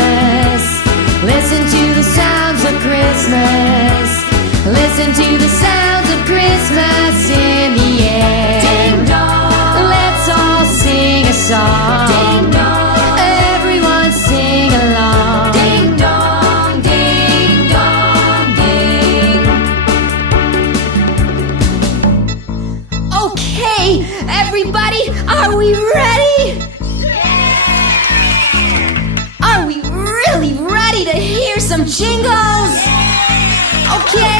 Christmas. Listen to the sounds of Christmas. Listen to the sounds of Christmas in the air. Ding dong. Let's all sing a song. Ding dong. Everyone sing along. Ding dong, ding dong, ding. Okay, everybody, are we ready? Are we really ready to hear some jingles? Okay,